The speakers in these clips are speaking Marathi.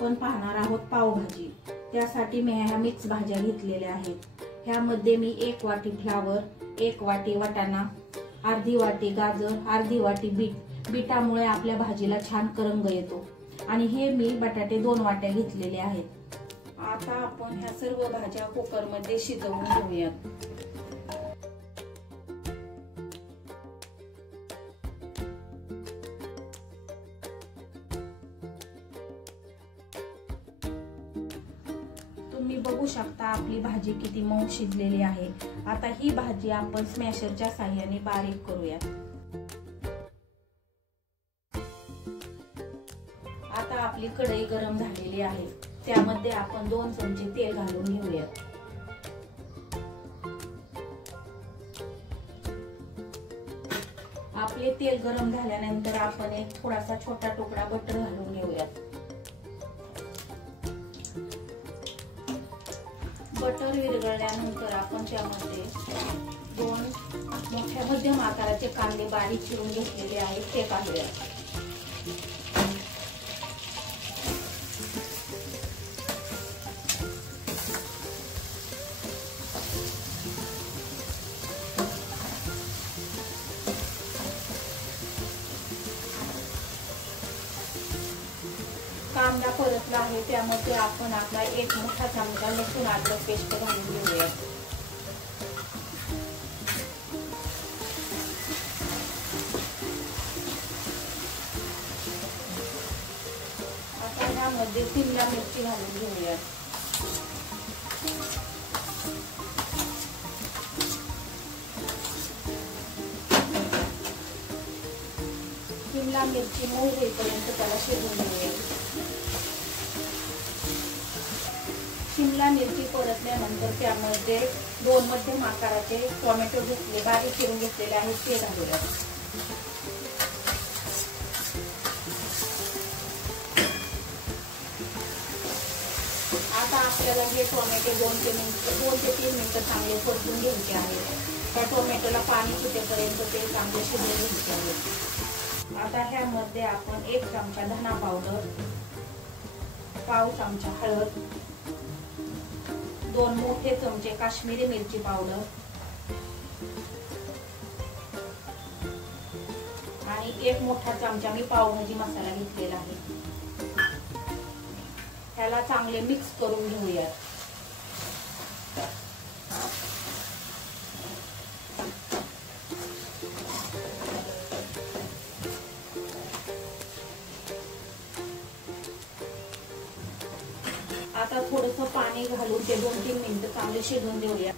आपण पाहणार आहोत पावभाजी। त्यासाठी मी ह्या मिक्स भाज्या घेतलेल्या आहेत। ह्यामध्ये मी 1 वाटी फ्लावर, 1 वाटी वाटाणा, अर्धी वाटी गाजर, अर्धी वाटी बीट। बीटामुळे आपल्या भाजीला छान करंग येतो। आणि हे मी बटाटे 2 वाट्या घेतलेले आहेत। आता आपण ह्या सर्व भाज्या कुकर मध्ये शिजवून घेऊयात। तुम्ही बघू शकता आपली भाजी किती मऊ शिजलेली आहे। आता ही भाजी आपण स्मॅशरच्या साहाय्याने बारीक करूयात। आता आपली कढई गरम झालेली आहे। त्यामध्ये आपण 2 चमचे तेल घालून घेऊयात। आपले तेल गरम झाल्यानंतर आपण एक थोडासा छोटा तुकडा बटर घालून घेऊयात। बटर विरघळल्यानंतर आपण त्यामध्ये 2 मोठ्या मध्यम आकाराचे कांदे बारीक चिरून घेतलेले आहेत ते घालूयात। कांदा परतला आहे त्यामध्ये आपण आपला 1 मोठा चमचा लसूण अद्रक पेस्ट घालून घेऊया। आता यामध्ये शिमला मिरची घालून घेऊया। शिमला मिरची मऊ होईपर्यंत त्याला शिजवून घेऊया। शिमला मिरची परतल्यानंतर त्यामध्ये 2 मध्यम आकाराचे टोमॅटो घेतले बारीक चिरून घेतलेले आहेत ते घालूया। आता आपल्याला हे टोमॅटो 2 ते 3 मिनिटं चांगले परतून घ्यायचे आहेत। त्या टोमॅटोला पाणी सुटेपर्यंत ते चांगले शिजवून घ्यायचे आहेत। आता ह्यामध्ये आपण 1 चमचा धना पावडर, पाव चमचा हळद, 2 मोठे चमचे काश्मीरी मिरची पावडर आणि 1 मोठा चमचा मी पावभाजी मसाला घेतलेला आहे। ह्याला चांगले मिक्स करून घेऊयात। आता थोडंसं पाणी घालून ते 2-3 मिनिटं चांगले शिजवून देऊया।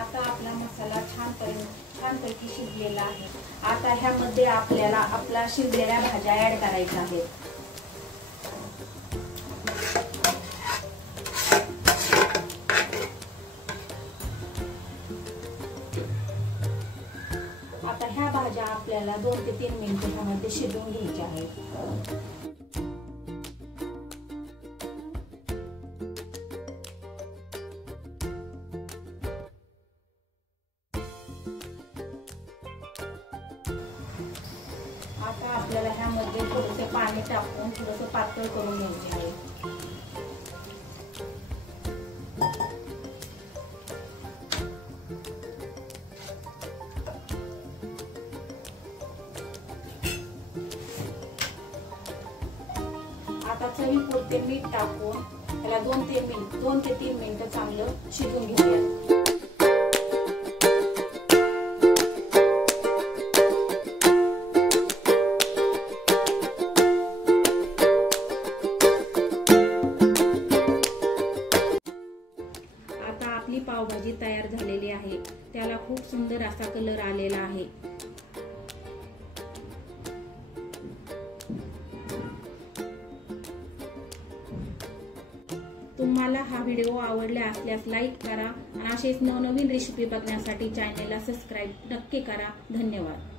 आता आपला मसाला छानपैकी शिजलेला आहे। आता ह्यामध्ये आपल्याला आपल्या शिजलेल्या भाज्या ऍड करायच्या आहेत। आता ह्या भाज्या आपल्याला 2 ते 3 मिनिटं ह्यामध्ये शिजवून घ्यायच्या आहेत। आता आपल्याला ह्यामध्ये थोडेसे पाणी टाकून थोडंसं पातळ करून घ्यायचे आहे। आता चवीपुरते मीठ टाकून त्याला 2 ते 3 मिनिटं चांगलं शिजवून घेऊया। आपली पावभाजी तयार झालेली आहे। त्याला खूप सुंदर असा कलर आलेला आहे। तुम्हाला हा व्हिडिओ आवडला असल्यास लाईक करा आणि असेच नवनवीन रेसिपी बघण्यासाठी चॅनलला सबस्क्राईब नक्की करा। धन्यवाद।